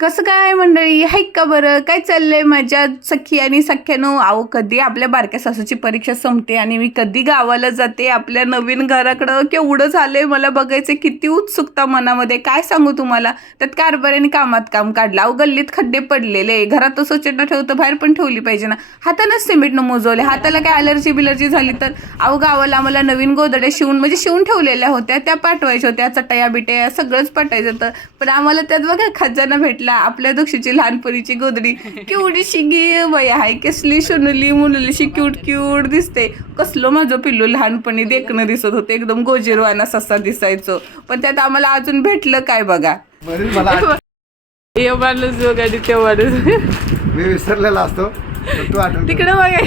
कसं काय मंडळी? आहे का बरं? काय चाललंय? माझ्या सखी आणि सख्यानो? आहो कधी आपल्या बारक्या सासूची परीक्षा संपते आणि मी कधी गावाला जाते? आपल्या नवीन घराकडं केवढं झालंय मला बघायचं? किती उत्सुकता मनामध्ये. काय सांगू तुम्हाला? त्यात कारभाराने कामात काम काढलं. अहो गल्लीत खड्डे पडलेले. घरात स्वच्छता ठेवतं बाहेर पण ठेवली पाहिजे ना. हातानंच सिमेंटनं मोजवले. हाताला काय अलर्जी बिलर्जी झाली तर? अहो गावाला आम्हाला नवीन गोदड्या शिवून म्हणजे शिवून ठेवलेल्या होत्या. त्या पाठवायच्या होत्या. चटया बिटया सगळंच पाठवायचं होतं. पण आम्हाला त्यात बघा खजाना भेटला. आपल्या दुक्षीची लहानपणीची गोदडी. केवढी शिगी बाई हाय कसली सोनली मुनलीशी क्यूट क्यूट दिसते. कसलं माझं पिल्लू लहानपणी देखणं दिसत होतं एकदम गोजीरवाना ससा दिसायचो. पण त्यात आम्हाला अजून भेटलं काय बघा? हे माणूस जो गाडी ते माणूस. मी विसरलेला असतो पण तू आठवण तिकडे बघा.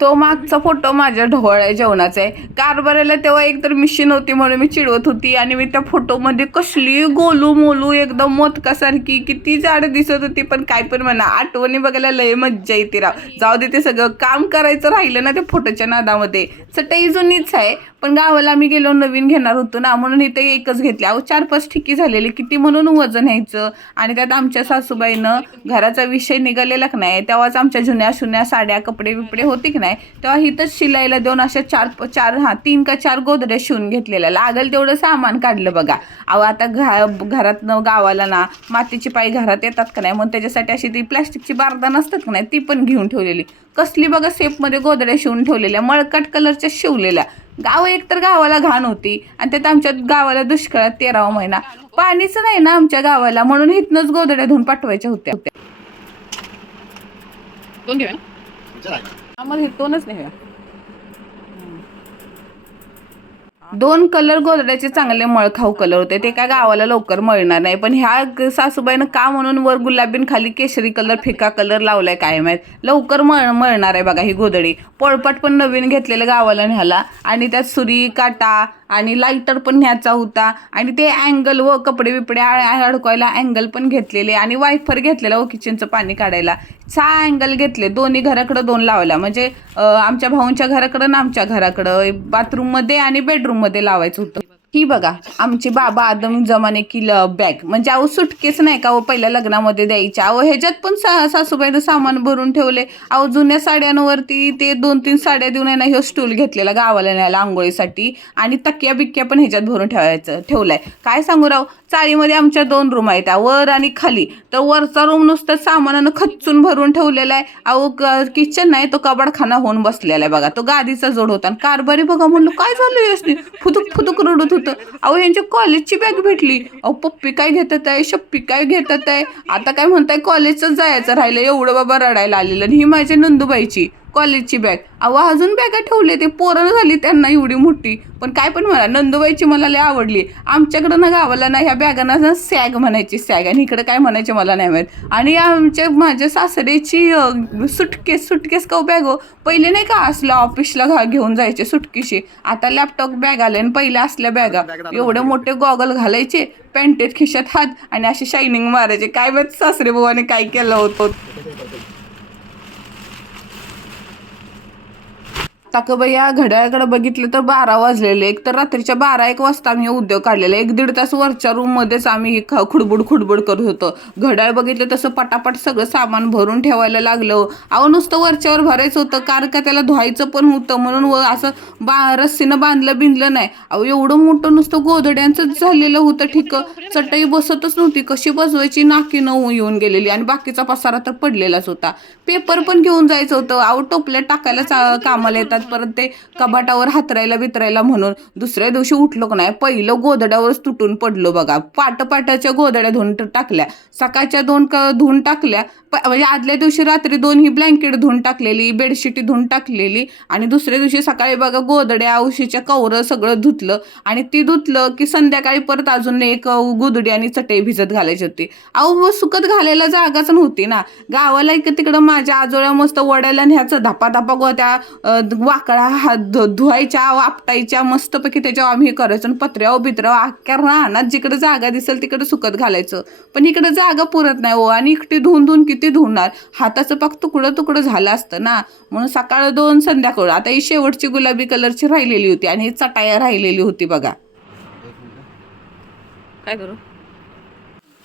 तो मागचा फोटो माझ्या ढोळ आहे जेवणाचा आहे. कारभाराला तेव्हा एकतर मिशीन होती म्हणून मी चिडवत होती आणि मी त्या फोटोमध्ये कसली गोलू मोलू एकदम मोदकासारखी किती झाडं दिसत होती पण काय पण म्हणा आठवणी बघायला लय मज्जा येते राव. जाऊ दे ते सगळं काम करायचं राहिलं ना त्या फोटोच्या नादामध्ये. चटई जुनीच आहे पण गावाला आम्ही गेलो नवीन घेणार होतो ना म्हणून इथे एकच घेतली. अहो चार पाच ठिकी झालेली किती म्हणून वजन न्यायचं आणि त्यात आमच्या सासूबाईनं घराचा विषय निघालेला का नाही तेव्हाच आमच्या जुन्या शुन्या साड्या कपडे बिपडे होते की नाही? तेव्हा हिथंच शिलाईला देऊन अशा चार चार हां तीन का चार गोदड्या शिवून घेतलेल्या. लागेल तेवढं सामान काढलं बघा. अहो आता घा घरात न गावाला ना मातीची पाय घरात येतात का नाही? मग त्याच्यासाठी अशी ती प्लॅस्टिकची बारदान असतात का नाही? ती पण घेऊन ठेवलेली. कसली बघा सेपमध्ये गोदड्या शिवून ठेवलेल्या मळकट कलरच्या शिवलेल्या. गाव एकतर गावाला घाण होती आणि त्यात आमच्या गावाला दुष्काळात तेरावा महिना. पाणीच नाही ना आमच्या गावाला म्हणून इथनंच गोदड्या धुवून पाठवायच्या होत्या. दोन आम्हाला इथूनच दोन कलर गोदड्याचे चांगले मळखाऊ कलर होते. ते काय गावाला लवकर मळणार नाही. पण ह्या सासूबाईनं का म्हणून वर गुलाबीन खाली केशरी कलर फिका कलर लावलाय काय माहीत? लवकर मळ मळणार आहे बघा ही गोदडी. पोळपाट पण नवीन घेतलेलं गावाला न्याला आणि त्यात सुरी काटा आणि लाईटर पण न्यायचा होता. आणि ते अँगल व कपडे बिपडे अडकवायला अँगल पण घेतलेले आणि वायफर घेतलेला व किचनचं पाणी काढायला. सहा अँगल घेतले. दोन्ही घराकडं दोन लावायला. म्हणजे आमच्या भाऊंच्या घराकडं आणि आमच्या घराकडं. बाथरूममध्ये आणि बेडरूममध्ये लावायचं होतं. ही बघा आमची बाबा आदम जमाने की बॅग म्हणजे अहो सुटकेस नाही का अहो पहिल्या लग्नामध्ये द्यायच्या अहो ह्याच्यात पण सा सासूबाईनं सामान भरून ठेवले. अहो जुन्या साड्यांवरती ते दोन तीन साड्या देऊन आहे ना ह्यो स्टूल घेतलेला गावाला न्यायला आंघोळीसाठी. आणि तक्या बिक्क्या पण ह्याच्यात भरून ठेवायचं ठेवलाय. काय सांगू राव चाळीमध्ये आमच्या दोन रूम आहेत. वर आणि खाली. तर वरचा रूम नुसतं सामानानं खच्चून भरून ठेवलेला आहे. अहो किचन नाही तो कबाडखाना होऊन बसलेला आहे बघा. तो गादीचा जोड होता. आणि कारभारी बघा म्हणलं काय झालं यासनी फुदुक फुदुक रडत होती. अहो यांच्या कॉलेजची बॅग भेटली. अहो पप्पी काय घेतात आहे? शप्पी काय घेतात आहे? आता काय म्हणताय कॉलेजचं जायचं राहिलं एवढं बाबा रडायला आलेलं. आणि ही माझ्या नंदूबाईची. कॉलेजची बॅग. अहो अजून बॅगा ठेवले ते पोरं झाली त्यांना एवढी मोठी. पण काय पण म्हणा नंदुबाईची मला लय आवडली. आमच्याकडं ना गावाला ना ह्या बॅगांना ना सॅग म्हणायची सॅग. आणि इकडं काय म्हणायचे मला नाही माहीत. आणि आमच्या माझ्या सासऱ्याची अं, सुटकेस सुटकेस का बॅग हो पहिले नाही का असलं ऑफिसला घा घेऊन जायचे सुटकेशी. आता लॅपटॉप बॅग आले आणि पहिल्या असल्या बॅगा. एवढे मोठे गॉगल घालायचे पॅन्टेत खिशात हात आणि अशी शायनिंग मारायचे. काय माहीत सासरे भावाने काय केलं होतं. का ताकबैया घड्याळकडे बघितलं तर बारा वाजलेले. एक तर रात्रीच्या बारा एक वाजता आम्ही उद्योग काढलेला. एक दीड तास वरच्या रूममध्येच आम्ही ख- खुडबुड खुडबुड करत होतो. घड्याळ बघितलं तसं पटापट सगळं सामान भरून ठेवायला लागलं. अहो नुसतं वरच्यावर भरायचं होतं. कार का त्याला धुवायचं पण होतं. म्हणून व असं बा रस्सीनं बांधलं बिंधलं नाही. अहो एवढं मोठं नुसतं गोधड्यांचंच झालेलं होतं ठीक. चटई बसतच नव्हती. कशी बसवायची नाकी न येऊन गेलेली. आणि बाकीचा पसारा तर पडलेलाच होता. पेपर पण घेऊन जायचं होतं. अहो टोपल्यात टाकायला चा- कामाला येतात. परत ते कबाटावर हातरायला बितरायला म्हणून दुसऱ्या दिवशी उठलो का नाही पहिलं गोधड्यावरच तुटून पडलो बघा. पाट पाटाच्या गोधड्या धुवून टाकल्या. सकाळच्या दोन क धुवून टाकल्या. म्हणजे आदल्या दिवशी रात्री दोन ही ब्लँकेट धुवून टाकलेली बेडशीट धुवून टाकलेली आणि दुसऱ्या दिवशी सकाळी बघा गोधड्या औशीच्या कवरं सगळं धुतलं आणि ती धुतलं की संध्याकाळी परत अजून एक गुदडी आणि चटई भिजत घालायची होती. अहो सुकत घालायला जागाच नव्हती ना. गावाला इकडं तिकडं माझ्या आजोळ्या मस्त वड्याला न्यायचं धापा धापा गोत्या अ, हात धुवायच्या वापटायच्या मस्तपैकी त्याच्यावर आम्ही करायचो. आणि पत्र्यावर बित्र्यावर अख्ख्या रानात जिकडे जागा दिसेल तिकडे सुकत घालायचं. पण इकडे जागा पुरत नाही हो. आणि इकडे धुवून धुवून किती धुवणार? हाताचं पाक तुकडं तुकडं झालं असतं ना. म्हणून सकाळ दोन संध्याकाळ. आता ही शेवटची गुलाबी कलरची राहिलेली होती आणि ही चटाया राहिलेली होती बघा. काय करू?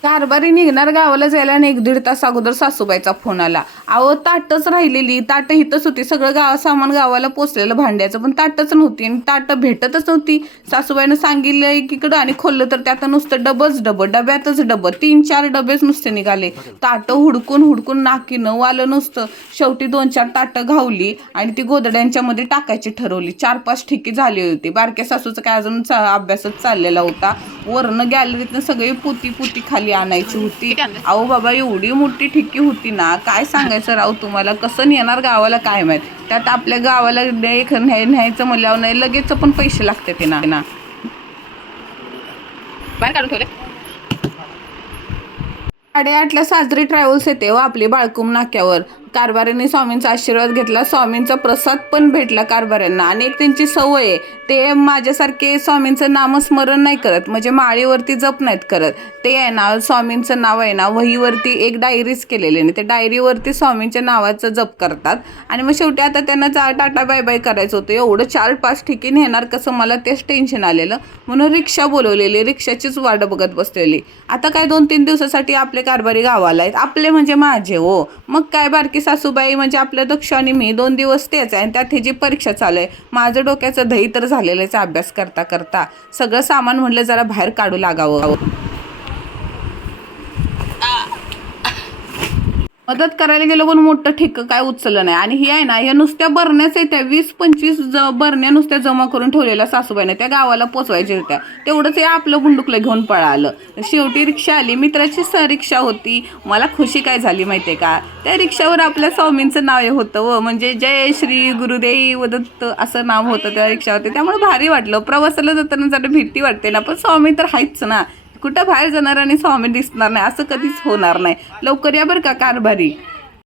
कारभारी निघणार गावाला जायला आणि एक दीड तास अगोदर सासूबाईचा फोन आला. अहो ताटच राहिलेली ताटं हितच होती. सगळं गाव सामान गावाला पोचलेलं भांड्याचं पण ताटच नव्हती आणि ताटं भेटतच नव्हती. सासूबाईनं सांगितलं एकीकडं आणि खोललं तर त्यात नुसतं डबच डबं डब्यातच डबं तीन चार डबेच नुसते निघाले. ताटं हुडकून हुडकून नाकी न आलं नुसतं. शेवटी दोन चार ताटं घावली आणि ती गोदड्यांच्या मध्ये टाकायची ठरवली. चार पाच ठिकी झाली होती. बारक्या सासूचं काय अजून अभ्यासच चाललेला होता. वरनं गॅलरीतनं सगळी पुती पुती खाली आणायची होती. अहो बाबा एवढी मोठी ठिकी होती ना. काय सांगायचं राव तुम्हाला? कसं नेणार गावाला काय माहीत? त्यात आपल्या गावाला न्याय- न्याय- न्यायचं म्हणल्यावर नाही लगेच पण पैसे लागते ते ना. ना बाहेर काढून ठेवले. साडेआठला साजरी ट्रॅव्हल्स येते व आपली बाळकुम नाक्यावर. कारभाऱ्यांनी स्वामींचा आशीर्वाद घेतला. स्वामींचा प्रसाद पण भेटला कारभाऱ्यांना. आणि एक त्यांची सवय आहे. ते माझ्यासारखे स्वामींचं नामस्मरण नाही करत. म्हणजे माळीवरती जप नाहीत करत. ते आहे ना स्वामींचं नाव आहे ना वहीवरती एक डायरीच केलेली आहे. त्या डायरीवरती स्वामींच्या नावाचं जप करतात. आणि मग शेवटी आता त्यांना चा टाटा बाय बाय करायचं होतं. एवढं चार पाच ठिकी नेणार कसं? मला तेच टेन्शन आलेलं. म्हणून रिक्षा बोलवलेली. रिक्षाचीच वाट बघत बसलेली. आता काय दोन तीन दिवसासाठी आपले कारभारी गावाला आहेत. आपले म्हणजे माझे हो. मग काय बारकी सासूबाई म्हणजे आपल्या दक्ष आणि मी दोन दिवस तेच आहे आणि त्यात ह्याची परीक्षा चालू आहे माझं डोक्याचं दही तर झालेलं आहे अभ्यास करता करता. सगळं सामान म्हणलं जरा बाहेर काढू लागावं. मदत करायला गेलो पण मोठं ठिक काय उचललं नाही. आणि ही आहे ना ह्या नुसत्या बरण्याच येत्या वीस पंचवीस ज बरण्या नुसत्या जमा करून ठेवलेल्या सासूबाईने त्या गावाला पोचवायच्या होत्या. तेवढंच हे आपलं बुंडुकलं घेऊन पळालं. शेवटी रिक्षा आली. मित्राची स रिक्षा होती. मला खुशी काय झाली माहिती आहे का? त्या रिक्षावर आपल्या स्वामींचं नाव होतं व म्हणजे जय श्री गुरुदेव दत्त असं नाव होतं त्या रिक्षावरती. त्यामुळे भारी वाटलं. प्रवासाला जाताना जरा भीती वाटते ना पण स्वामी तर आहेच ना. कुठं बाहेर जाणार आणि स्वामी दिसणार नाही? असं कधीच होणार नाही. लवकर या बरं का कारभारी.